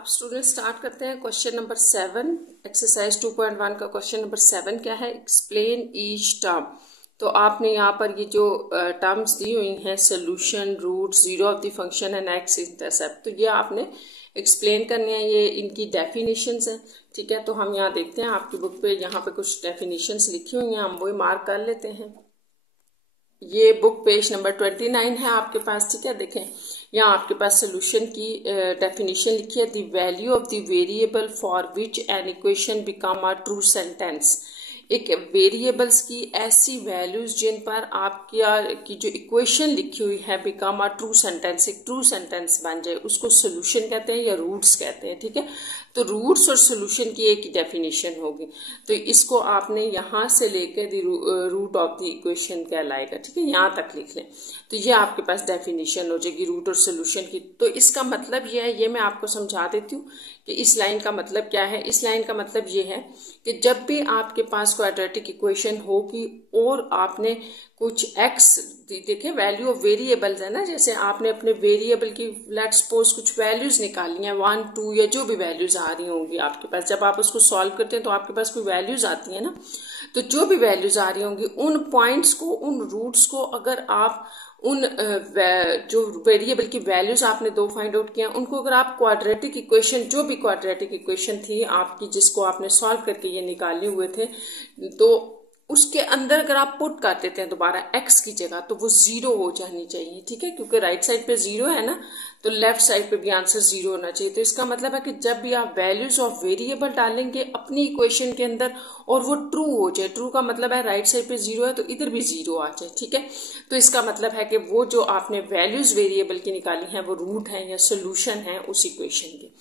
अब student start करते हैं क्वेश्चन नंबर 7। एक्सरसाइज 2.1 का क्वेश्चन नंबर 7 क्या है? Explain each term. तो आपने यहाँ पर ये जो टर्म्स दी हुई हैं, solution, root, zero of the function and X intercept, तो ये आपने एक्सप्लेन करने हैं। ये इनकी डेफिनेशंस हैं। ठीक है, तो हम यहाँ देखते हैं आपकी बुक पे, यहाँ पे कुछ डेफिनेशंस लिखी हुई हैं, हम वही मार्क कर लेते हैं। ये बुक पेज नंबर 29 है आपके पास। ठीक है, देखें यहाँ आपके पास सोल्यूशन की डेफिनेशन लिखी है। The value of the variable for which an equation become a true sentence. एक वेरिएबल्स की ऐसी वैल्यूज जिन पर आपकी जो इक्वेशन लिखी हुई है बिकम अ ट्रू सेंटेंस, एक ट्रू सेंटेंस बन जाए, उसको सोल्यूशन कहते हैं या रूट्स कहते हैं। ठीक है, तो रूट्स और सोल्यूशन की एक ही डेफिनेशन होगी। तो इसको आपने यहाँ से लेकर रूट ऑफ द इक्वेशन कहलाएगा। ठीक है, यहाँ तक लिख लें। तो ये आपके पास डेफिनेशन हो जाएगी रूट और सोल्यूशन की। तो इसका मतलब ये है, ये मैं आपको समझा देती हूँ कि इस लाइन का मतलब क्या है। इस लाइन का मतलब ये है कि जब भी आपके पास क्वाड्रेटिक इक्वेशन होगी और आपने कुछ एक्स, देखें वैल्यू ऑफ वेरिएबल्स है ना, जैसे आपने अपने वेरिएबल की लेट्स सपोज कुछ वैल्यूज निकाली हैं 1, 2 या जो भी वैल्यूज आ रही होंगी आपके पास, जब आप उसको सॉल्व करते हैं तो आपके पास कोई वैल्यूज आती है ना, तो जो भी वैल्यूज आ रही होंगी उन पॉइंट्स को, उन रूट्स को, अगर आप उन जो वेरिएबल की वैल्यूज आपने दो फाइंड आउट किया, उनको अगर आप क्वाड्रेटिक इक्वेशन, जो भी क्वाड्रेटिक इक्वेशन थी आपकी जिसको आपने सॉल्व करके ये निकाले हुए थे, तो उसके अंदर अगर आप पुट कर देते हैं दोबारा एक्स की जगह, तो वो जीरो हो जानी चाहिए। ठीक है, क्योंकि राइट साइड पे जीरो है ना, तो लेफ्ट साइड पे भी आंसर जीरो होना चाहिए। तो इसका मतलब है कि जब भी आप वैल्यूज ऑफ वेरिएबल डालेंगे अपनी इक्वेशन के अंदर और वो ट्रू हो जाए, ट्रू का मतलब है राइट साइड पे जीरो है तो इधर भी जीरो आ जाए। ठीक है, तो इसका मतलब है कि वो जो आपने वैल्यूज वेरिएबल की निकाली है वो रूट है या सोल्यूशन है उस इक्वेशन की।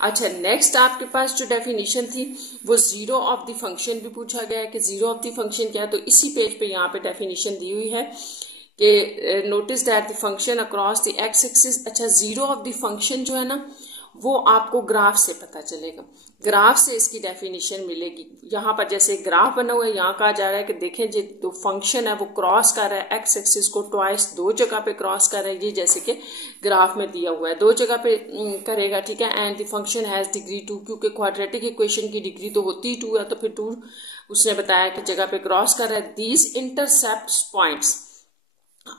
अच्छा, नेक्स्ट आपके पास जो डेफिनेशन थी वो जीरो ऑफ द फंक्शन भी पूछा गया है कि जीरो ऑफ द फंक्शन क्या है। तो इसी पेज पे यहाँ पे डेफिनेशन दी हुई है कि notice that the function across the X axis. अच्छा, जीरो ऑफ द फंक्शन जो है ना वो आपको ग्राफ से पता चलेगा, ग्राफ से इसकी डेफिनेशन मिलेगी। यहाँ पर जैसे ग्राफ बना हुआ है, यहाँ कहा जा रहा है कि देखें जो तो फंक्शन है वो क्रॉस कर रहा है एक्स एक्सिस को ट्वाइस, दो जगह पे क्रॉस कर रहा है, ये जैसे कि ग्राफ में दिया हुआ है दो जगह पे करेगा। ठीक है, and the function has degree 2, क्योंकि क्वाड्रेटिक इक्वेशन की डिग्री तो होती 2 है, तो फिर 2 उसने बताया कि जगह पे क्रॉस कर रहा है। These intercept points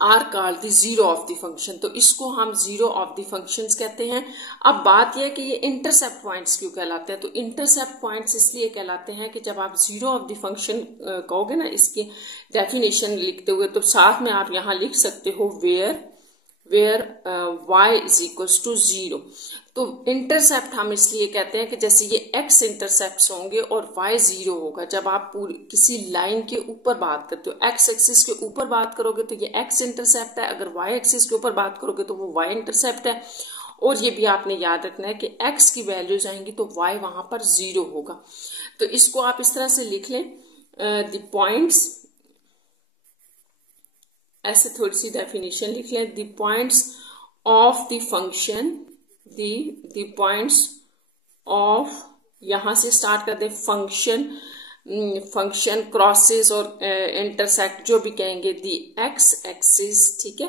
are called the zero of the function. तो इसको हम जीरो ऑफ द फंक्शंस कहते हैं। अब बात यह है कि ये इंटरसेप्ट पॉइंट्स क्यों कहलाते हैं? तो इंटरसेप्ट पॉइंट्स इसलिए कहलाते हैं कि जब आप जीरो ऑफ द फंक्शन कहोगे ना, इसकी डेफिनेशन लिखते हुए, तो साथ में आप यहाँ लिख सकते हो where y is equal to zero. तो इंटरसेप्ट हम इसलिए कहते हैं कि जैसे ये x इंटरसेप्ट होंगे और y जीरो होगा। जब आप पूरी किसी लाइन के ऊपर बात करते हो, x एक्सिस के ऊपर बात करोगे तो ये x इंटरसेप्ट है, अगर y एक्सिस के ऊपर बात करोगे तो वो y इंटरसेप्ट है। और ये भी आपने याद रखना है कि x की वैल्यूज आएंगी तो y वहां पर जीरो होगा। तो इसको आप इस तरह से लिख लें, द पॉइंट्स, ऐसे थोड़ी सी डेफिनेशन लिख लें, the points of the function, the points of, यहां से स्टार्ट कर दे, फंक्शन क्रॉसेस और इंटरसेक्ट जो भी कहेंगे, दी एक्स एक्सिस। ठीक है,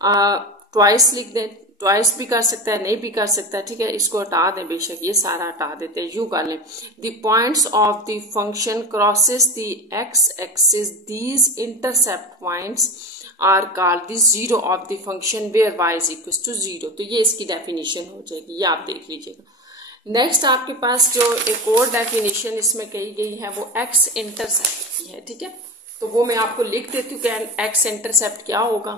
ट्वाइस लिख दें, ट्वाइस भी कर सकता है, नहीं भी कर सकता है। ठीक है, इसको हटा दें, बेशक ये सारा हटा देते हैं, यूं कर लें, the points of the function crosses the X axis, these intercept points are called the zero of the function where y is equal to zero. तो ये इसकी डेफिनेशन हो जाएगी, ये आप देख लीजिएगा। नेक्स्ट आपके पास जो एक और डेफिनेशन इसमें कही गई है वो एक्स इंटरसेप्ट की है। ठीक है, तो वो मैं आपको लिख देती हूँ कि एक्स इंटरसेप्ट क्या होगा।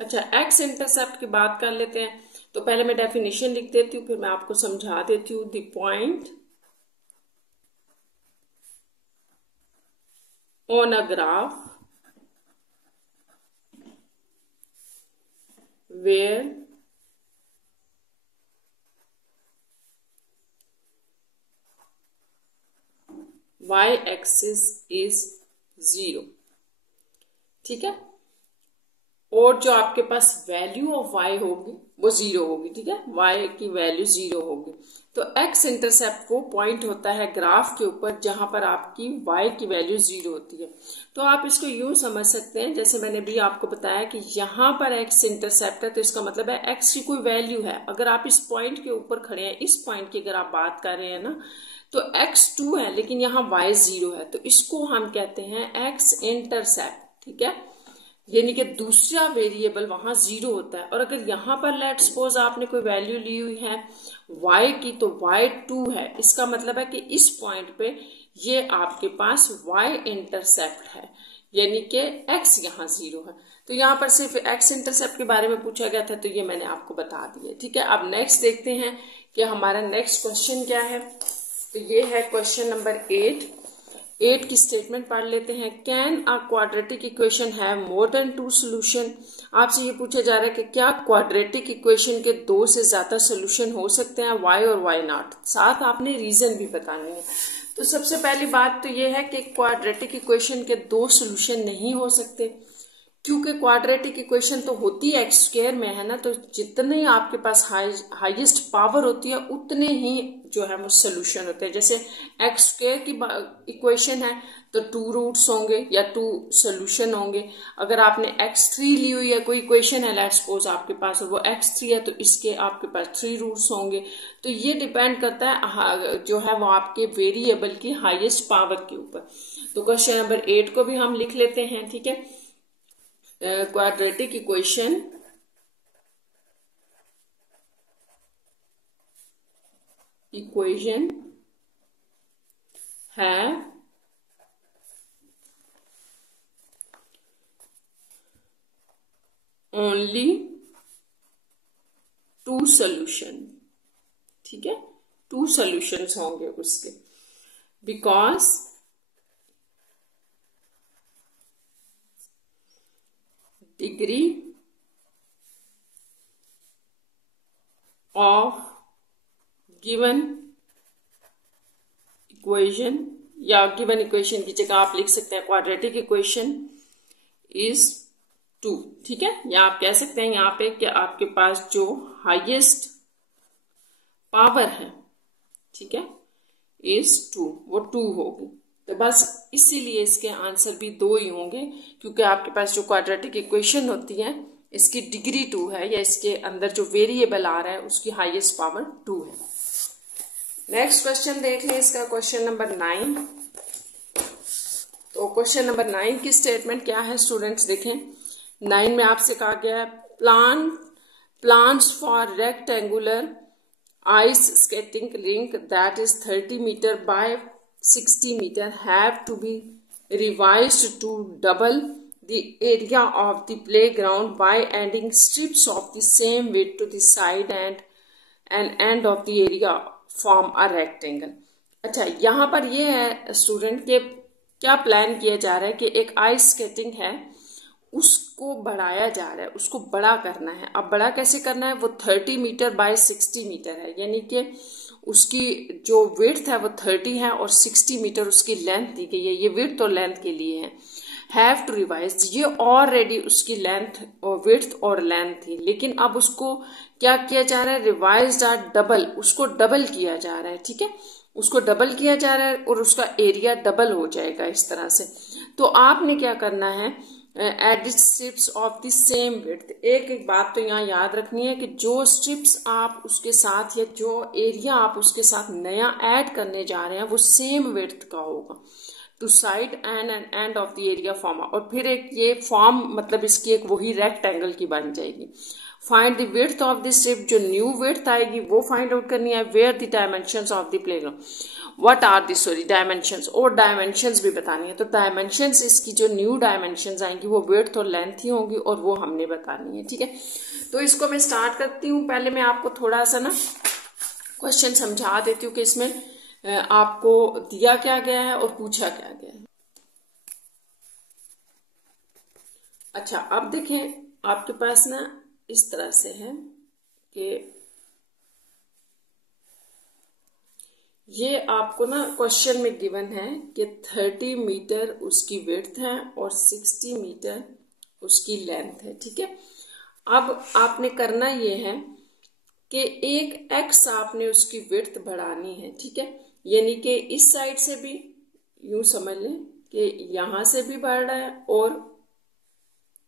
अच्छा, एक्स इंटरसेप्ट की बात कर लेते हैं। तो पहले मैं डेफिनेशन लिख देती हूँ, फिर मैं आपको समझा देती हूँ। The point on a graph where y-axis is 0। ठीक है, और जो आपके पास वैल्यू ऑफ y होगी वो 0 होगी, ठीक है, y की वैल्यू 0 होगी। तो x इंटरसेप्ट वो पॉइंट होता है ग्राफ के ऊपर जहां पर आपकी y की वैल्यू 0 होती है। तो आप इसको यूं समझ सकते हैं, जैसे मैंने भी आपको बताया कि यहाँ पर x इंटरसेप्ट है तो इसका मतलब है x की कोई वैल्यू है। अगर आप इस पॉइंट के ऊपर खड़े हैं, इस पॉइंट की अगर आप बात कर रहे हैं ना, तो x 2 है लेकिन यहाँ y 0 है, तो इसको हम कहते हैं x इंटरसेप्ट, ठीक है, यानी कि दूसरा वेरिएबल वहां 0 होता है। और अगर यहां पर लेट सपोज आपने कोई वैल्यू ली हुई है y की, तो y 2 है, इसका मतलब है कि इस पॉइंट पे ये आपके पास y इंटरसेप्ट है, यानी कि x यहाँ 0 है। तो यहाँ पर सिर्फ x इंटरसेप्ट के बारे में पूछा गया था, तो ये मैंने आपको बता दिया, ठीक है। अब नेक्स्ट देखते हैं कि हमारा नेक्स्ट क्वेश्चन क्या है। तो ये है क्वेश्चन नंबर 8 की स्टेटमेंट पढ़ लेते हैं। Can a quadratic equation have more than 2 solution. आपसे ये पूछा जा रहा है कि क्या क्वाड्रेटिक इक्वेशन के 2 से ज्यादा सोल्यूशन हो सकते हैं, वाई और वाई नॉट। साथ आपने रीजन भी बताने हैं। तो सबसे पहली बात तो ये है कि क्वाड्रेटिक इक्वेशन के 2 सोल्यूशन नहीं हो सकते, क्योंकि क्वाड्रेटिक इक्वेशन तो होती है एक्स स्क्वायर में, है ना। तो जितने आपके पास हाईएस्ट पावर होती है उतने ही जो है वो सोल्यूशन होते हैं। जैसे एक्स स्क्वायर की इक्वेशन है तो 2 रूट्स होंगे या 2 सोल्यूशन होंगे। अगर आपने x3 ली हुई है, कोई इक्वेशन है लेट्स सपोज आपके पास, और वो x3 है, तो इसके आपके पास 3 रूट्स होंगे। तो ये डिपेंड करता है जो है वो आपके वेरिएबल की हाईएस्ट पावर के ऊपर। तो क्वेश्चन नंबर 8 को भी हम लिख लेते हैं, ठीक है। क्वाड्रेटिक इक्वेशन है ओनली 2 सोल्यूशन, ठीक है, 2 सोल्यूशंस होंगे उसके, because degree of given equation, या गिवन इक्वेशन की जगह आप लिख सकते हैं क्वाड्रेटिक इक्वेशन इज 2, ठीक है। या आप कह सकते हैं यहाँ पे कि आपके पास जो हाईएस्ट पावर है, ठीक है, इज 2, वो 2 होगी। तो बस इसीलिए इसके आंसर भी 2 ही होंगे, क्योंकि आपके पास जो क्वाड्रेटिक इक्वेशन होती है इसकी डिग्री 2 है, या इसके अंदर जो वेरिएबल आ रहा है उसकी हाईएस्ट पावर 2 है। नेक्स्ट क्वेश्चन देख लें, इसका क्वेश्चन नंबर 9। तो क्वेश्चन नंबर 9 की स्टेटमेंट क्या है स्टूडेंट्स, देखें। 9 में आपसे कहा गया है plans for rectangular ice skating rink that is 30 meter by 60 meter have to be revised to double the area of the playground by adding strips of the same width to the side and end of the area form a rectangle। अच्छा, यहाँ पर ये है student के क्या plan किया जा रहा है कि एक आइस स्केटिंग है उसको बढ़ाया जा रहा है, उसको बड़ा करना है। अब बड़ा कैसे करना है, वो 30 मीटर बाय 60 मीटर है, यानी कि उसकी जो विड्थ है वो 30 है और 60 मीटर उसकी लेंथ दी गई है। ये विड्थ और लेंथ के लिए है। हैव टू रिवाइज, ये ऑलरेडी उसकी लेंथ और विड्थ और लेंथ थी, लेकिन अब उसको क्या किया जा रहा है, रिवाइज आर डबल, उसको डबल किया जा रहा है, ठीक है, उसको डबल किया जा रहा है और उसका एरिया डबल हो जाएगा इस तरह से। तो आपने क्या करना है, added strips of the same width. एक बात तो यहाँ याद रखनी है कि जो स्ट्रिप्स आप उसके साथ या जो एरिया आप उसके साथ नया ऐड करने जा रहे हैं वो सेम विड्थ का होगा। To side and end of the area form, और फिर एक ये फॉर्म मतलब इसकी एक वही रेक्टेंगल की बन जाएगी। Find the width of the strip, जो न्यू विड्थ आएगी वो फाइंड आउट करनी है। Where the dimensions of the playground, what are the sorry dimensions, और डायमेंशंस भी बतानी है। तो डायमेंशंस इसकी जो न्यू डायमेंशंस आएंगी वो विड्थ और लेंथ ही होंगी और वो हमने बतानी है, ठीक है। तो इसको मैं स्टार्ट करती हूँ। पहले मैं आपको थोड़ा सा ना क्वेश्चन समझा देती हूँ कि इसमें आपको दिया क्या गया है और पूछा क्या गया है। अच्छा, अब देखें, आपके पास ना इस तरह से है कि ये आपको ना क्वेश्चन में गिवन है कि 30 मीटर उसकी विड्थ है और 60 मीटर उसकी लेंथ है। ठीक है, अब आपने करना ये है कि एक x आपने उसकी विड्थ बढ़ानी है। ठीक है, यानी कि इस साइड से भी यूं समझ लें कि यहां से भी बढ़ रहा है और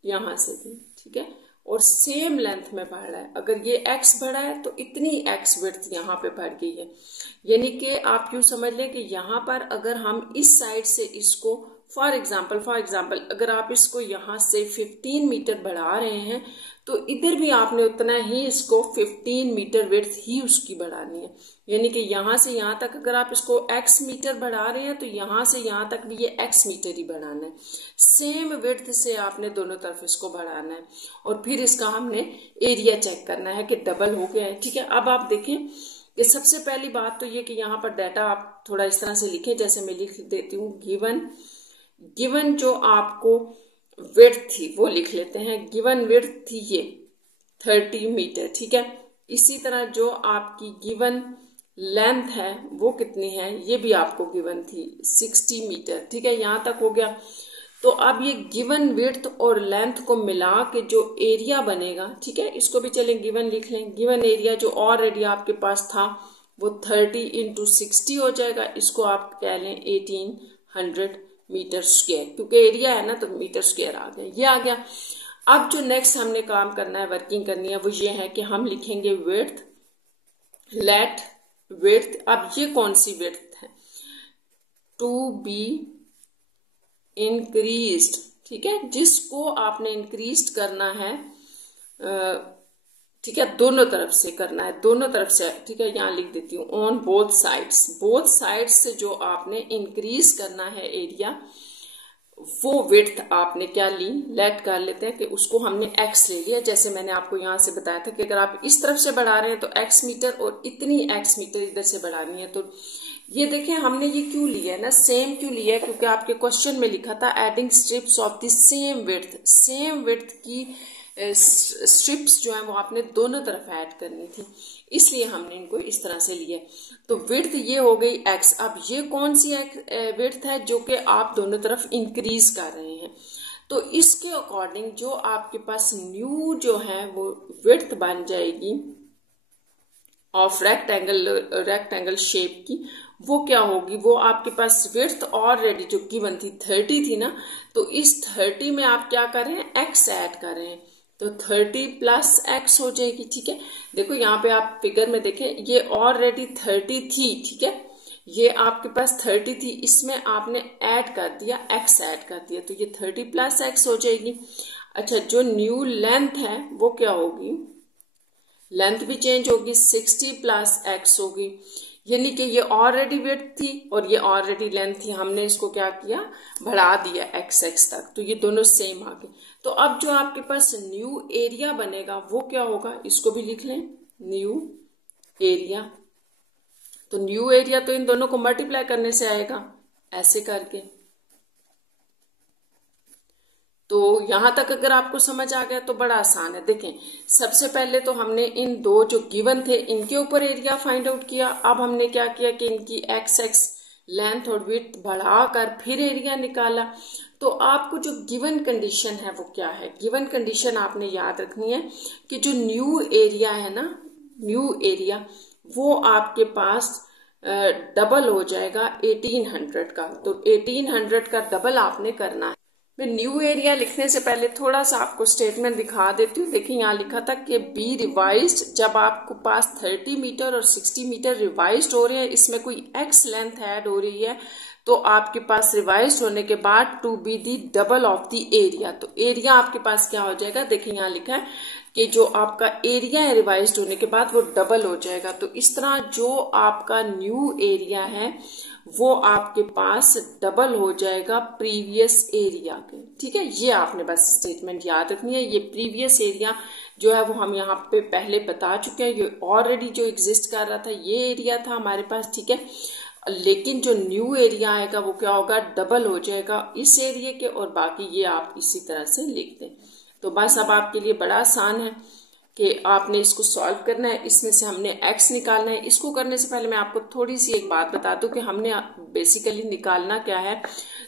यहां से भी। ठीक है, और सेम लेंथ में बढ़ रहा है। अगर ये x बढ़ा है तो इतनी x विड्थ यहाँ पे बढ़ गई है। यानी कि आप यूं समझ लें कि यहाँ पर अगर हम इस साइड से इसको फॉर एग्जाम्पल अगर आप इसको यहाँ से 15 मीटर बढ़ा रहे हैं तो इधर भी आपने उतना ही इसको 15 मीटर विड्थ ही उसकी बढ़ानी है। यानी कि यहाँ से यहाँ तक अगर आप इसको x मीटर बढ़ा रहे हैं तो यहाँ से यहाँ तक भी ये x मीटर ही बढ़ाना है। सेम विड्थ से आपने दोनों तरफ इसको बढ़ाना है और फिर इसका हमने एरिया चेक करना है कि डबल हो गया है। ठीक है, अब आप देखें कि सबसे पहली बात तो ये कि यहाँ पर डाटा आप थोड़ा इस तरह से लिखें, जैसे मैं लिख देती हूँ। गिवन जो आपको विड्थ थी वो लिख लेते हैं। गिवन विड्थ थी ये 30 मीटर। ठीक है, इसी तरह जो आपकी गिवन लेंथ है वो कितनी है, ये भी आपको गिवन थी 60 मीटर। ठीक है, यहां तक हो गया। तो अब ये गिवन विड्थ और लेंथ को मिला के जो एरिया बनेगा, ठीक है, इसको भी चलें गिवन लिख लें। गिवन एरिया जो ऑलरेडी आपके पास था वो 30 इंटू 60 हो जाएगा। इसको आप कह लें 1800 मीटर स्क्वायर, क्योंकि एरिया है ना तो मीटर स्क्वायर आ गया, ये आ गया। अब जो नेक्स्ट हमने काम करना है, वर्किंग करनी है, वो ये है कि हम लिखेंगे विड्थ, लेट विड्थ। अब ये कौन सी विड्थ है, टू बी इंक्रीज्ड। ठीक है, जिसको आपने इंक्रीज करना है, ठीक है, दोनों तरफ से करना है, दोनों तरफ से। ठीक है, यहां लिख देती हूँ ऑन बोथ साइड्स से जो आपने इंक्रीज करना है एरिया, वो विड्थ आपने क्या ली, लेट कर लेते हैं कि उसको हमने x ले लिया। जैसे मैंने आपको यहां से बताया था कि अगर आप इस तरफ से बढ़ा रहे हैं तो x मीटर और इतनी x मीटर इधर से बढ़ानी है। तो ये देखें हमने ये क्यों लिया है ना, सेम क्यों लिया है, क्योंकि आपके क्वेश्चन में लिखा था adding strips of the same width की स्ट्रिप्स जो है वो आपने दोनों तरफ ऐड करनी थी, इसलिए हमने इनको इस तरह से लिया। तो विड्थ ये हो गई x। अब ये कौन सी विड्थ है जो कि आप दोनों तरफ इंक्रीज कर रहे हैं, तो इसके अकॉर्डिंग जो आपके पास न्यू जो है वो विड्थ बन जाएगी ऑफ रेक्टेंगल शेप की। वो क्या होगी, वो आपके पास विड्थ ऑलरेडी जो गिवन थी 30 थी ना, तो इस 30 में आप क्या कर रहे हैं, x ऐड कर रहे हैं, तो 30 प्लस x हो जाएगी। ठीक है, देखो यहाँ पे आप फिगर में देखें, ये ऑलरेडी 30 थी। ठीक है, ये आपके पास 30 थी, इसमें आपने ऐड कर दिया, x ऐड कर दिया, तो ये 30 प्लस x हो जाएगी। अच्छा, जो न्यू लेंथ है वो क्या होगी, लेंथ भी चेंज होगी, 60 प्लस x होगी। यानी कि ये ऑलरेडी विड्थ थी और ये ऑलरेडी लेंथ थी, हमने इसको क्या किया, बढ़ा दिया x तक, तो ये दोनों सेम आ गए। तो अब जो आपके पास न्यू एरिया बनेगा वो क्या होगा, इसको भी लिख लें, न्यू एरिया। तो न्यू एरिया तो इन दोनों को मल्टीप्लाई करने से आएगा, ऐसे करके। तो यहां तक अगर आपको समझ आ गया तो बड़ा आसान है। देखें, सबसे पहले तो हमने इन दो जो गिवन थे इनके ऊपर एरिया फाइंड आउट किया। अब हमने क्या किया कि इनकी x लेंथ और विड्थ बढ़ाकर फिर एरिया निकाला। तो आपको जो गिवन कंडीशन है वो क्या है, गिवन कंडीशन आपने याद रखनी है कि जो न्यू एरिया है ना, न्यू एरिया वो आपके पास डबल हो जाएगा 1800 का। तो 1800 का डबल आपने करना है। मैं न्यू एरिया लिखने से पहले थोड़ा सा आपको स्टेटमेंट दिखा देती हूँ। देखिए यहाँ लिखा था कि बी रिवाइज्ड, जब आपको पास 30 मीटर और 60 मीटर रिवाइज्ड हो रहे हैं, इसमें कोई एक्स लेंथ ऐड हो रही है, तो आपके पास रिवाइज्ड होने के बाद to be the double of the area. तो एरिया आपके पास क्या हो जाएगा, देखिए यहाँ लिखा है कि जो आपका एरिया है रिवाइज्ड होने के बाद वो डबल हो जाएगा। तो इस तरह जो आपका न्यू एरिया है वो आपके पास डबल हो जाएगा प्रीवियस एरिया के। ठीक है, ये आपने बस स्टेटमेंट याद रखनी है। ये प्रीवियस एरिया जो है वो हम यहाँ पे पहले बता चुके हैं, ये ऑलरेडी जो एग्जिस्ट कर रहा था ये एरिया था हमारे पास। ठीक है, लेकिन जो न्यू एरिया आएगा वो क्या होगा, डबल हो जाएगा इस एरिया के, और बाकी ये आप इसी तरह से लिख दें। तो बस अब आपके लिए बड़ा आसान है कि आपने इसको सॉल्व करना है, इसमें से हमने x निकालना है। इसको करने से पहले मैं आपको थोड़ी सी एक बात बता दूं कि हमने बेसिकली निकालना क्या है।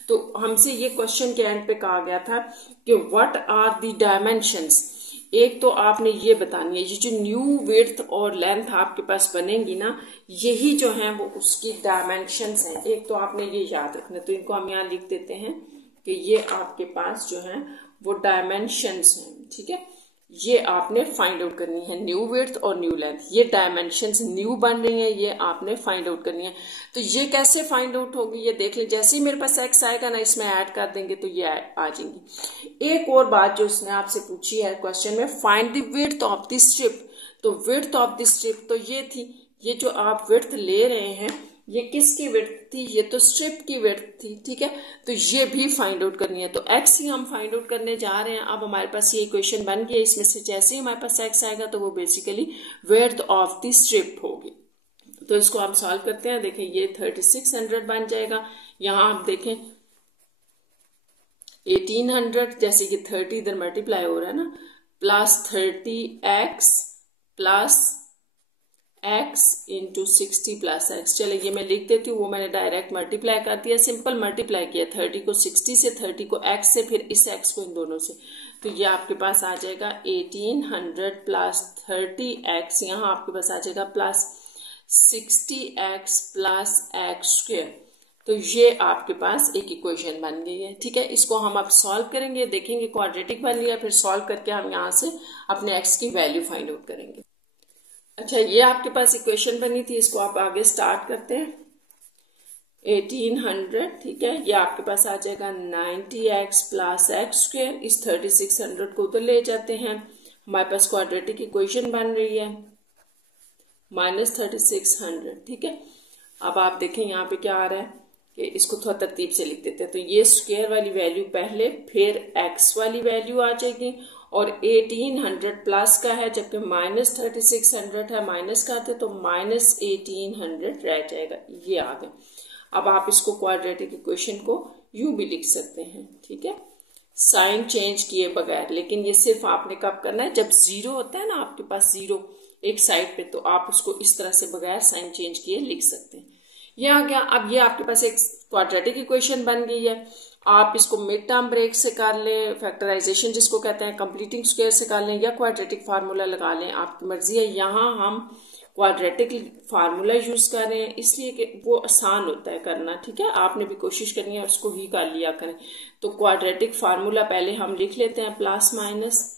तो हमसे ये क्वेश्चन के एंड पे कहा गया था कि व्हाट आर द डायमेंशंस। एक तो आपने ये बतानी है, ये जो न्यू विड्थ और लेंथ आपके पास बनेंगी ना, यही जो है वो उसकी डायमेंशंस हैं। एक तो आपने ये याद रखना, तो इनको हम यहाँ लिख देते हैं कि ये आपके पास जो है वो डायमेंशंस हैं, ठीक है। ये आपने फाइंड आउट करनी है, न्यू विड्थ और न्यू लेंथ। ये डायमेंशंस न्यू बन रही हैं, ये आपने फाइंड आउट करनी है। तो ये कैसे फाइंड आउट होगी ये देख लें। जैसे ही मेरे पास x आएगा ना, इसमें ऐड कर देंगे तो ये आ जाएंगी। एक और बात जो उसने आपसे पूछी है क्वेश्चन में, find the width of the strip. तो विड्थ ऑफ द स्ट्रिप तो ये थी, ये जो आप विड्थ ले रहे हैं ये किसकी विड्थ थी, ये तो स्ट्रिप की विड्थ थी, ठीक है। तो ये भी फाइंड आउट करनी है। तो x ही हम फाइंड आउट करने जा रहे हैं। अब हमारे पास ये इक्वेशन बन गई है, इसमें से जैसे ही हमारे पास x आएगा तो वो basically width of the strip होगी। तो इसको हम सॉल्व करते हैं। देखें ये 3600 बन जाएगा। यहाँ आप देखें 1800, जैसे कि 30 इधर मल्टीप्लाई हो रहा है ना, plus 30x plus x into 60 plus x। चले ये मैं लिख देती हूँ, वो मैंने डायरेक्ट मल्टीप्लाई कर दिया, सिंपल मल्टीप्लाई किया 30 को 60 से, 30 को x से, फिर इस x को इन दोनों से। तो ये आपके पास आ जाएगा 1800 प्लस 30x, यहाँ आपके पास आ जाएगा plus 60x plus x square. तो ये आपके पास एक इक्वेशन बन गई है, ठीक है। इसको हम अब सॉल्व करेंगे, देखेंगे क्वाड्रेटिक बन गया, फिर सॉल्व करके हम यहाँ से अपने x की वैल्यू फाइंड आउट करेंगे। अच्छा, ये आपके पास इक्वेशन बनी थी, इसको आप आगे स्टार्ट करते हैं। 1800, ठीक है, ये आपके पास आ जाएगा 90x प्लस x स्क्वायर। इस 3600 को उधर ले जाते हैं, हमारे पास क्वाड्रेटिक इक्वेशन बन रही है माइनस 3600, ठीक है। अब आप देखें यहाँ पे क्या आ रहा है कि इसको थोड़ा तरतीब से लिख देते हैं। तो ये स्क्वायर वाली वैल्यू पहले, फिर x वाली वैल्यू आ जाएगी, और 1800 प्लस का है, जबकि माइनस 3600 है, माइनस का आते तो माइनस 1800 रह जाएगा। ये आ गए। अब आप इसको क्वाड्रेटिक इक्वेशन को यूं भी लिख सकते हैं, ठीक है, साइन चेंज किए बगैर। लेकिन ये सिर्फ आपने कब करना है, जब जीरो होता है ना आपके पास, जीरो एक साइड पे, तो आप उसको इस तरह से बगैर साइन चेंज किए लिख सकते हैं। ये आ गया। अब ये आपके पास एक क्वाड्रेटिक इक्वेशन बन गई है। आप इसको मिड टर्म ब्रेक से कर लें, फैक्टराइजेशन जिसको कहते हैं, कंप्लीटिंग स्क्वायर से कर लें, या क्वाड्रेटिक फार्मूला लगा लें, आपकी मर्जी है। यहाँ हम क्वाड्रेटिक फार्मूला यूज कर रहे हैं इसलिए कि वो आसान होता है करना, ठीक है। आपने भी कोशिश करनी है उसको ही कर लिया करें। तो क्वाड्रेटिक फार्मूला पहले हम लिख लेते हैं, plus minus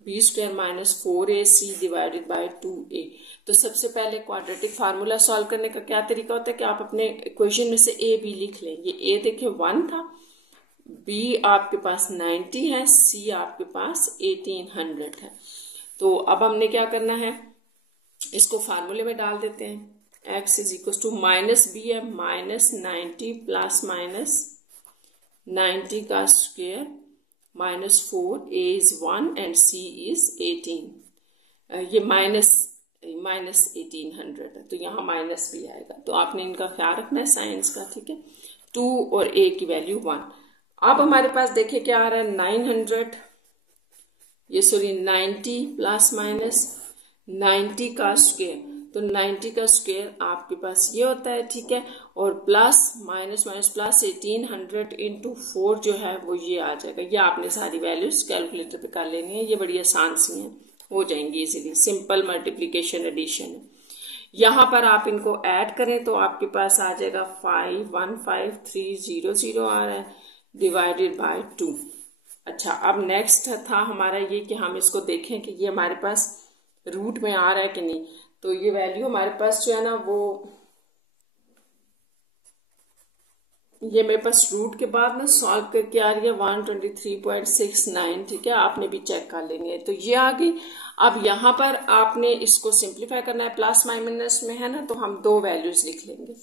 B square minus 4ac divided by 2a। तो सबसे पहले क्वाड्रेटिक फार्मूला सॉल्व करने का क्या तरीका होता है कि आप अपने इक्वेशन में से a b लिख लें। ये a देखें 1 था, b आपके पास 90 है, c आपके पास 1800 है। तो अब हमने क्या करना है, इसको फार्मूले में डाल देते हैं। x is equal to minus B है, माइनस 90 प्लस माइनस 90 का square minus 4, a is 1 and c is 18। ये माइनस 1800 है, तो यहाँ माइनस भी आएगा। तो आपने इनका ख्याल रखना है साइंस का, ठीक है। 2 और a की वैल्यू 1। अब हमारे पास देखिए क्या आ रहा है, 90 प्लस माइनस 90 का स्क्वायर। तो 90 का स्क्वायर आपके पास ये होता है, ठीक है, और plus minus minus plus 1800 into 4 जो है वो ये आ जाएगा। ये आपने सारी वैल्यूज कैलकुलेटर पे कर लेनी है, ये बड़ी आसान सी हैं, हो जाएंगी इजीली। सिंपल मल्टीप्लिकेशन एडिशन है। यहाँ पर आप इनको ऐड करें तो आपके पास आ जाएगा 515300 आ रहा है, डिवाइडेड बाय 2। अच्छा, अब नेक्स्ट था हमारा ये कि हम इसको देखें कि ये हमारे पास रूट में आ रहा है कि नहीं। तो ये वैल्यू हमारे पास जो है ना, वो ये मेरे पास रूट के बाद में सॉल्व करके आ रही है 123.69, ठीक है, आपने भी चेक कर लेनी है। तो ये आ गई। अब यहाँ पर आपने इसको सिंप्लीफाई करना है, प्लस माइनस में है ना, तो हम दो वैल्यूज लिख लेंगे।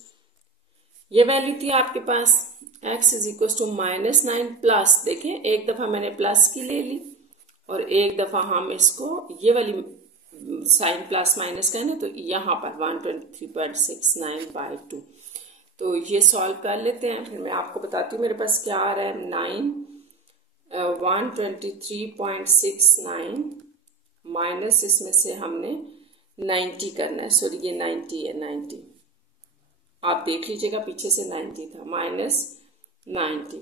ये वैल्यू थी आपके पास x is equal to -9 plus, देखें एक दफा मैंने प्लस की ले ली और एक दफा हम इसको ये वाली साइन प्लस माइनस का है ना, तो यहाँ पर 123.69/2। तो ये सॉल्व कर लेते हैं, फिर मैं आपको बताती हूँ मेरे पास क्या आ रहा है। 123.69 माइनस इसमें से हमने 90 करना है, सॉरी ये 90 है, 90 आप देख लीजिएगा, पीछे से 90 था, माइनस 90,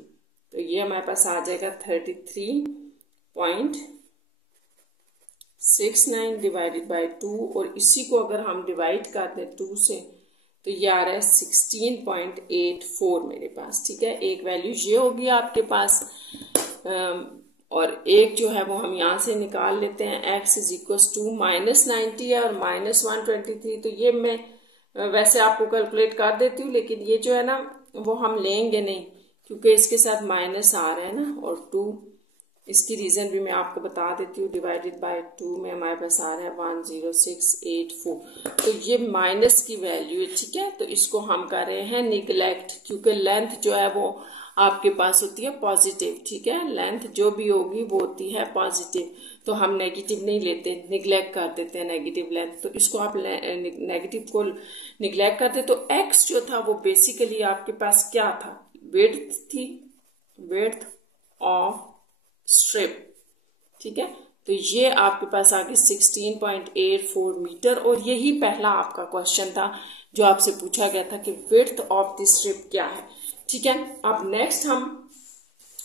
तो ये हमारे पास आ जाएगा 33.69 डिवाइडेड बाई 2, और इसी को अगर हम डिवाइड कर दें 2 से तो ये आ रहा है 16.84 मेरे पास। ठीक है, एक वैल्यू ये होगी आपके पास, और एक जो है वो हम यहाँ से निकाल लेते हैं, x इज इक्वल टू -90 है और -123, तो ये मैं वैसे आपको कैलकुलेट कर देती हूँ, लेकिन ये जो है ना वो हम लेंगे नहीं क्योंकि इसके साथ माइनस आ रहा है ना, और 2, इसकी रीजन भी मैं आपको बता देती हूँ, डिवाइडेड बाय 2 में हमारे पास आ रहा है 10684, तो ये माइनस की वैल्यू है। ठीक है, तो इसको हम कर रहे हैं निगलेक्ट, क्योंकि लेंथ जो है वो आपके पास होती है पॉजिटिव। ठीक है, लेंथ जो भी होगी वो होती है पॉजिटिव, तो हम नेगेटिव नहीं लेते, निगलेक्ट कर देते हैं नेगेटिव लेंथ, तो इसको आप नेगेटिव को निगलेक्ट करते, तो एक्स जो था वो बेसिकली आपके पास क्या था, विड्थ थी, विड्थ ऑफ स्ट्रिप। ठीक है, तो ये आपके पास आगे 16.84 मीटर, और यही पहला आपका क्वेश्चन था जो आपसे पूछा गया था कि विड्थ ऑफ द स्ट्रिप क्या है। ठीक है, अब नेक्स्ट हम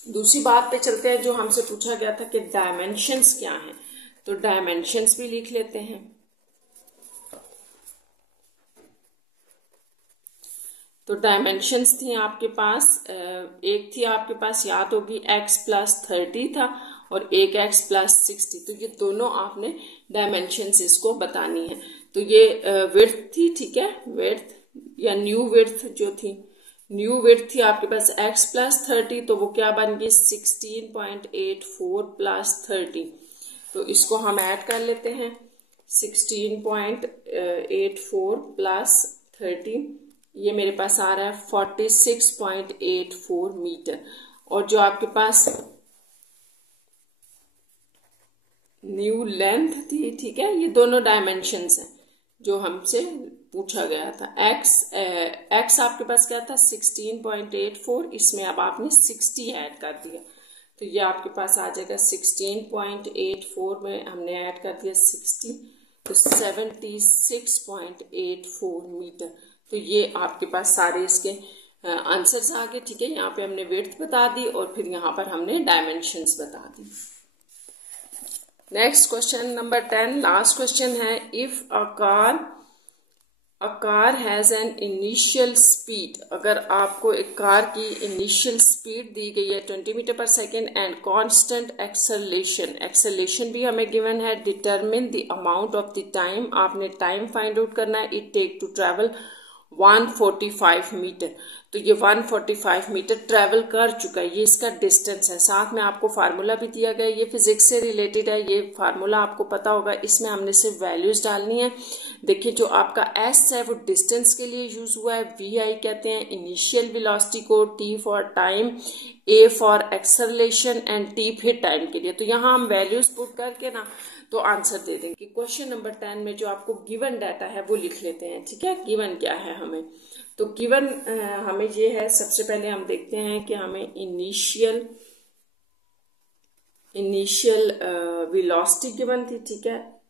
दूसरी बात पे चलते हैं जो हमसे पूछा गया था कि डायमेंशंस क्या हैं, तो डायमेंशंस भी लिख लेते हैं। तो डायमेंशंस थी आपके पास, एक थी आपके पास याद होगी x + 30 था और एक x + 60, तो ये दोनों आपने डायमेंशंस इसको बतानी है। तो ये विड्थ थी, ठीक है, विड्थ या न्यू विड्थ जो थी, न्यू विड्थ थी आपके पास x + 30, तो वो क्या बन गई 16.84 + 30, तो इसको हम ऐड कर लेते हैं, 16.84 + 30, ये मेरे पास आ रहा है 46.84 मीटर, और जो आपके पास न्यू लेंथ थी, ठीक है, ये दोनों डायमेंशंस हैं जो हमसे पूछा गया था। एक्स आपके पास क्या था 16.84, इसमें अब आपने 60 ऐड कर दिया, तो ये आपके पास आ जाएगा 16.84 में हमने ऐड कर दिया 60, तो 76.84 मीटर। तो ये आपके पास सारे इसके आंसर्स आ गए। ठीक है, यहाँ पे हमने विड्थ बता दी और फिर यहाँ पर हमने डायमेंशंस बता दी। Next question number 10, last question है, if a car has an initial speed, अगर आपको एक कार की इनिशियल स्पीड दी गई है 20 मीटर पर सेकेंड एंड कांस्टेंट एक्सेलरेशन भी हमें गिवन है, determine the amount of the time, आपने टाइम फाइंड आउट करना है, it take to travel 145 metre, तो ये 145 मीटर ट्रेवल कर चुका है, ये इसका डिस्टेंस है। साथ में आपको फार्मूला भी दिया गया है, ये फिजिक्स से रिलेटेड है, ये फार्मूला आपको पता होगा, इसमें हमने सिर्फ वैल्यूज डालनी है। देखिए जो आपका एस है वो डिस्टेंस के लिए यूज हुआ है, वी आई कहते हैं इनिशियल वेलोसिटी को, T for time, A for acceleration and T फिर टाइम के लिए। तो यहाँ हम वैल्यूज पुट करके ना तो आंसर दे देंगे। क्वेश्चन नंबर 10 में जो आपको गिवन डाटा है वो लिख लेते हैं। ठीक है, गिवन क्या है हमें, तो गिवन हमें ये है, सबसे पहले हम देखते हैं कि हमें इनिशियल वेलोसिटी गिवन थी। ठीक है,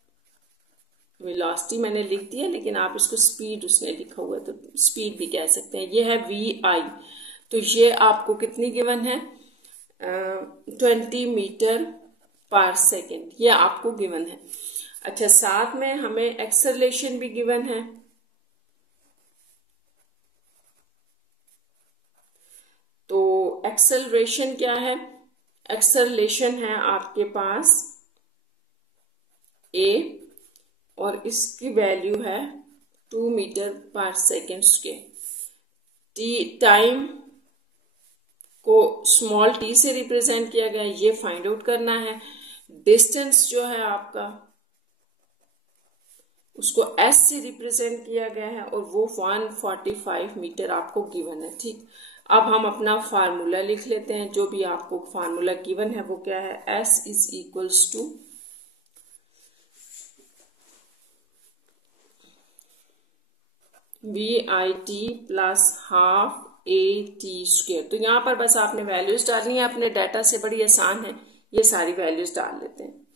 वेलोसिटी मैंने लिख दिया, लेकिन आप इसको स्पीड उसने लिखा हुआ है तो स्पीड भी कह सकते हैं, ये है वी आई, तो ये आपको कितनी गिवन है 20 मीटर पर सेकेंड, ये आपको गिवन है। अच्छा, साथ में हमें एक्सेलरेशन भी गिवन है, तो एक्सेलरेशन क्या है, एक्सेलरेशन है आपके पास ए और इसकी वैल्यू है 2 मीटर पर सेकेंड स्क्वायर। टाइम को स्मॉल टी से रिप्रेजेंट किया गया, ये फाइंड आउट करना है। डिस्टेंस जो है आपका उसको एस से रिप्रेजेंट किया गया है और वो 145 मीटर आपको गिवन है। ठीक, अब हम अपना फार्मूला लिख लेते हैं, जो भी आपको फार्मूला गिवन है वो क्या है, S is equals to VIT plus half AT square. तो यहाँ पर बस आपने वैल्यूज डालनी है, अपने डाटा से, बड़ी आसान है, ये सारी वैल्यूज डाल लेते हैं।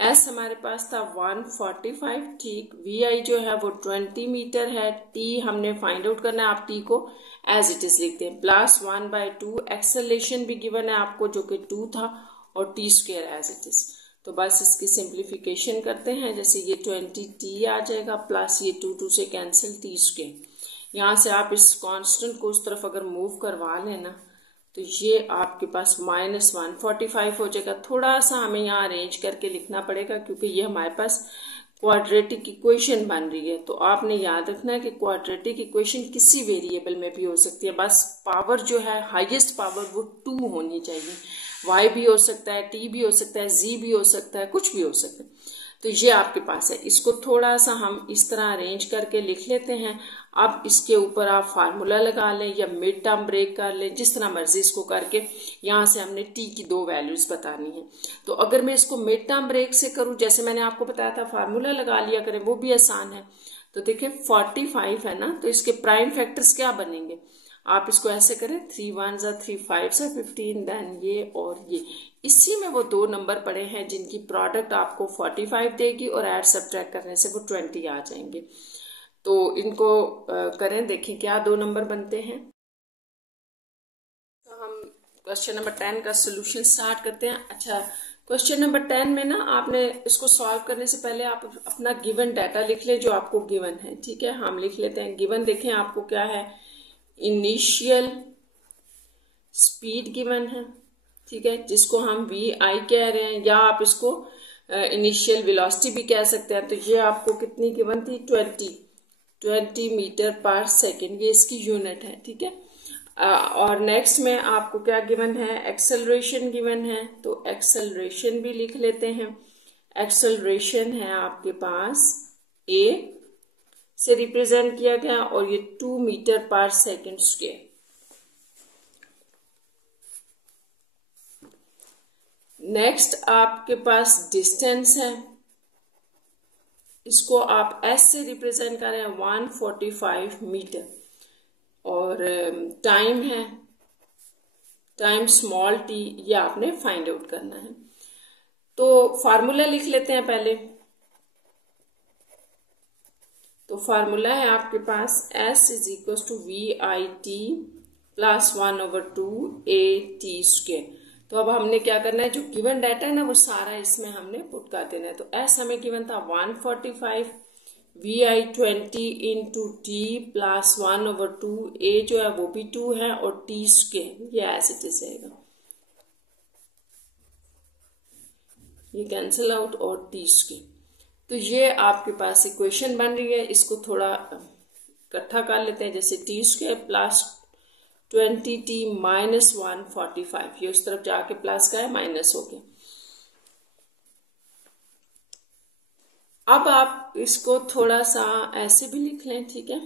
एस हमारे पास था 145, ठीक। वी आई जो है वो 20 मीटर है। टी हमने फाइंड आउट करना है, आप टी को एज इट इज लिखते हैं, प्लस 1/2। एक्सेलरेशन भी गिवन है आपको जो कि 2 था, और T square as it is. तो बस इसकी सिंप्लीफिकेशन करते हैं, जैसे ये 20t आ जाएगा, प्लस ये 2 से कैंसिल, टी स्क्वेयर। यहाँ से आप इस कांस्टेंट को उस तरफ अगर मूव करवा लेना तो ये आपके पास -145 हो जाएगा। थोड़ा सा हमें यहाँ अरेंज करके लिखना पड़ेगा क्योंकि ये हमारे पास क्वाड्रेटिक इक्वेशन बन रही है। तो आपने याद रखना है कि क्वाड्रेटिक इक्वेशन किसी वेरिएबल में भी हो सकती है, बस पावर जो है हाईएस्ट पावर वो 2 होनी चाहिए। y भी हो सकता है, t भी हो सकता है, z भी हो सकता है, कुछ भी हो सकता है। तो ये आपके पास है। इसको थोड़ा सा हम इस तरह अरेंज करके लिख लेते हैं। अब इसके ऊपर आप फार्मूला लगा लें या मिड टर्म ब्रेक कर लें, जिस तरह मर्जी इसको करके। यहाँ से हमने t की 2 वैल्यूज बतानी है। तो अगर मैं इसको मिड टर्म ब्रेक से करूँ, जैसे मैंने आपको बताया था फार्मूला लगा लिया करें, वो भी आसान है। तो देखिए 45 है ना, तो इसके प्राइम फैक्टर्स क्या बनेंगे, आप इसको ऐसे करें, 3 1 3 5 15, देन ये और ये। इसी में वो 2 नंबर पड़े हैं जिनकी प्रोडक्ट आपको 45 देगी और ऐड सब्ट्रैक्ट करने से वो 20 आ जाएंगे। तो इनको करें, देखें क्या 2 नंबर बनते हैं। तो हम क्वेश्चन नंबर 10 का सोल्यूशन स्टार्ट करते हैं। अच्छा, क्वेश्चन नंबर 10 में ना आपने इसको सॉल्व करने से पहले आप अपना गिवन डाटा लिख लें जो आपको गिवन है, ठीक है। हम लिख लेते हैं गिवन। देखें आपको क्या है, इनिशियल स्पीड गिवन है, ठीक है, जिसको हम वी आई कह रहे हैं, या आप इसको इनिशियल वेलोसिटी भी कह सकते हैं। तो ये आपको कितनी गिवन थी, 20 मीटर पर सेकेंड, ये इसकी यूनिट है, ठीक है। और नेक्स्ट में आपको क्या गिवन है, एक्सेलरेशन गिवन है। तो एक्सेलरेशन भी लिख लेते हैं। एक्सेलरेशन है आपके पास ए से रिप्रेजेंट किया गया, और ये 2 मीटर पर सेकेंड स्क्वायर। नेक्स्ट आपके पास डिस्टेंस है, इसको आप एस से रिप्रेजेंट कर रहे हैं, 145 मीटर। और टाइम है, टाइम स्मॉल टी, ये आपने फाइंड आउट करना है। तो फार्मूला लिख लेते हैं पहले। तो फार्मूला है आपके पास S = VIT + 1/2 AT स्क्वायर। तो अब हमने क्या करना है, जो गिवन डाटा है ना वो सारा इसमें हमने पुट कर देना है। तो S हमें गिवन था 145, VI 20 × T + 1/2, A जो है वो भी 2 है, और T स्क्वायर ये एज इट इज रहेगा, ये कैंसिल आउट, और T स्क्वायर। तो ये आपके पास इक्वेशन बन रही है। इसको थोड़ा इकट्ठा कर लेते हैं, जैसे T स्क्वायर + 20T - 145, ये उस तरफ जाके प्लस का है, माइनस हो गया। अब आप इसको थोड़ा सा ऐसे भी लिख लें, ठीक है,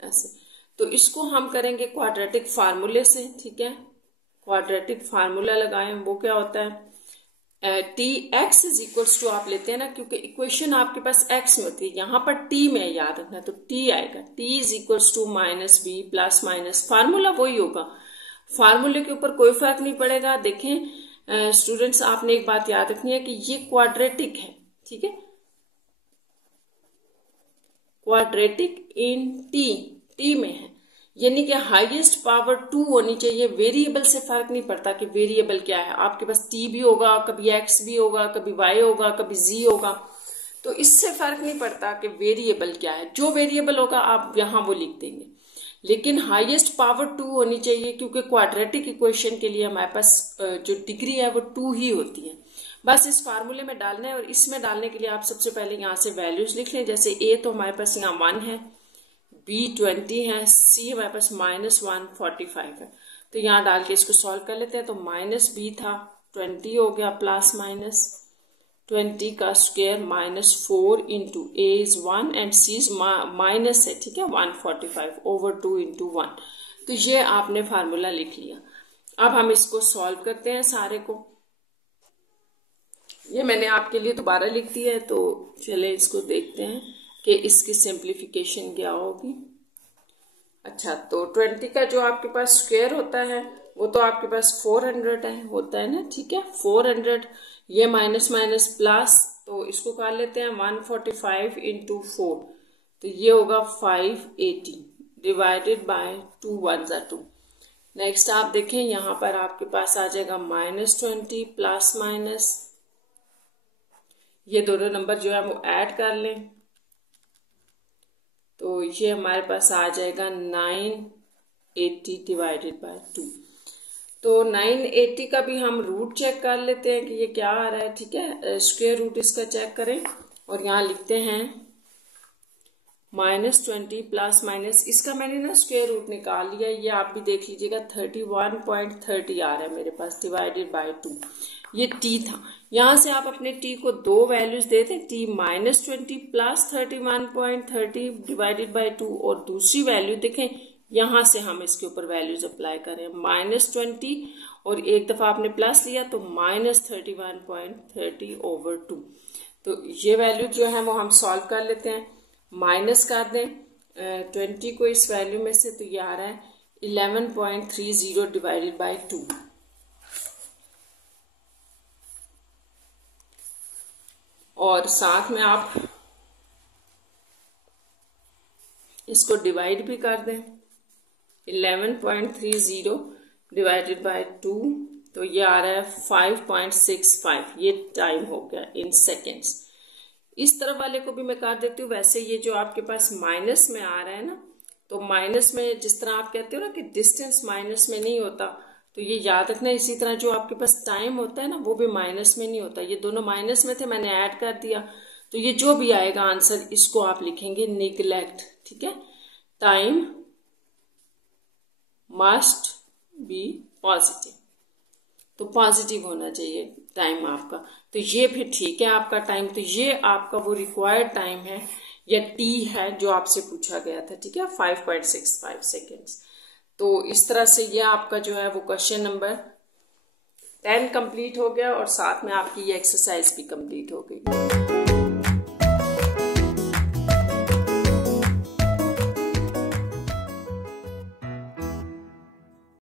ऐसे। तो इसको हम करेंगे क्वाड्रेटिक फार्मूले से, ठीक है। क्वाड्रेटिक फार्मूला लगाएं, वो क्या होता है, टी एक्स = आप लेते हैं ना, क्योंकि इक्वेशन आपके पास एक्स में होती है, यहां पर टी में याद रखना है, तो टी आएगा, T = -b +- फार्मूला वही होगा, फार्मूले के ऊपर कोई फर्क नहीं पड़ेगा। देखें स्टूडेंट्स, आपने एक बात याद रखनी है कि ये क्वाड्रेटिक है, ठीक है, क्वाड्रेटिक इन टी में है, यानी कि हाईएस्ट पावर 2 होनी चाहिए। वेरिएबल से फर्क नहीं पड़ता कि वेरिएबल क्या है, आपके पास टी भी होगा, कभी एक्स भी होगा, कभी वाई होगा, कभी जी होगा, तो इससे फर्क नहीं पड़ता कि वेरिएबल क्या है। जो वेरिएबल होगा आप यहां वो लिख देंगे, लेकिन हाईएस्ट पावर 2 होनी चाहिए, क्योंकि क्वाड्रेटिक इक्वेशन के लिए हमारे पास जो डिग्री है वो 2 ही होती है। बस इस फार्मूले में डालना है, और इसमें डालने के लिए आप सबसे पहले यहाँ से वैल्यूज लिख लें। जैसे ए तो हमारे पास यहाँ 1 है, B 20 है, C हमारे पास -145 है। तो यहाँ डाल के इसको सॉल्व कर लेते हैं। तो -b था, 20 हो गया, +-20 का square -4 × A is 1 and C is minus है, ठीक है, 145/2 × 1। तो ये आपने फार्मूला लिख लिया। अब हम इसको सॉल्व करते हैं सारे को। ये मैंने आपके लिए दोबारा लिख दिया है, तो चले इसको देखते हैं कि इसकी सिंप्लीफिकेशन क्या होगी। अच्छा, तो 20 का जो आपके पास स्क्वायर होता है वो तो आपके पास 400 है, होता है ना, ठीक है। 400 ये माइनस माइनस प्लस, तो इसको कर लेते हैं 145 इंटू 4, तो ये होगा 580 डिवाइडेड बाय 2 1 ज़ा 2। नेक्स्ट आप देखें यहाँ पर आपके पास आ जाएगा -20 प्लस माइनस, ये दोनों नंबर जो है वो ऐड कर लें, तो ये हमारे पास आ जाएगा 980 डिवाइडेड बाय 2। तो 980 का भी हम रूट चेक कर लेते हैं कि ये क्या आ रहा है, ठीक है। स्क्वायर रूट इसका चेक करें और यहाँ लिखते हैं -20 प्लस माइनस, इसका मैंने ना स्क्वायर रूट निकाल लिया, ये आप भी देख लीजिएगा 31.30 आ रहा है मेरे पास डिवाइडेड बाय 2। ये t था, यहाँ से आप अपने t को दो वैल्यूज दे दें, t -20 प्लस 31.30 डिवाइडेड बाय 2, और दूसरी वैल्यू देखें यहाँ से हम इसके ऊपर वैल्यूज अप्लाई करें -20 और एक दफा आपने प्लस लिया तो -31.30 ओवर 2। तो ये वैल्यू जो है वो हम सॉल्व कर लेते हैं, माइनस कर दें 20 को इस वैल्यू में से, तो ये आ रहा है 11.30 डिवाइडेड बाय 2। और साथ में आप इसको डिवाइड भी कर दें, 11.30 डिवाइडेड बाय 2, तो ये आ रहा है 5.65, ये टाइम हो गया इन सेकेंड्स। इस तरफ वाले को भी मैं कर देती हूँ। वैसे ये जो आपके पास माइनस में आ रहा है ना, तो माइनस में जिस तरह आप कहते हो ना कि डिस्टेंस माइनस में नहीं होता, तो ये याद रखना। इसी तरह जो आपके पास टाइम होता है ना, वो भी माइनस में नहीं होता। ये दोनों माइनस में थे, मैंने ऐड कर दिया, तो ये जो भी आएगा आंसर, इसको आप लिखेंगे निगलेक्ट, ठीक है। टाइम मस्ट बी पॉजिटिव, तो पॉजिटिव होना चाहिए टाइम आपका। तो ये फिर ठीक है आपका टाइम, तो ये आपका वो रिक्वायर्ड टाइम है या टी है जो आपसे पूछा गया था, ठीक है, 5.65 सेकेंड्स। तो इस तरह से ये आपका जो है वो क्वेश्चन नंबर 10 कंप्लीट हो गया और साथ में आपकी ये एक्सरसाइज भी कंप्लीट हो गई।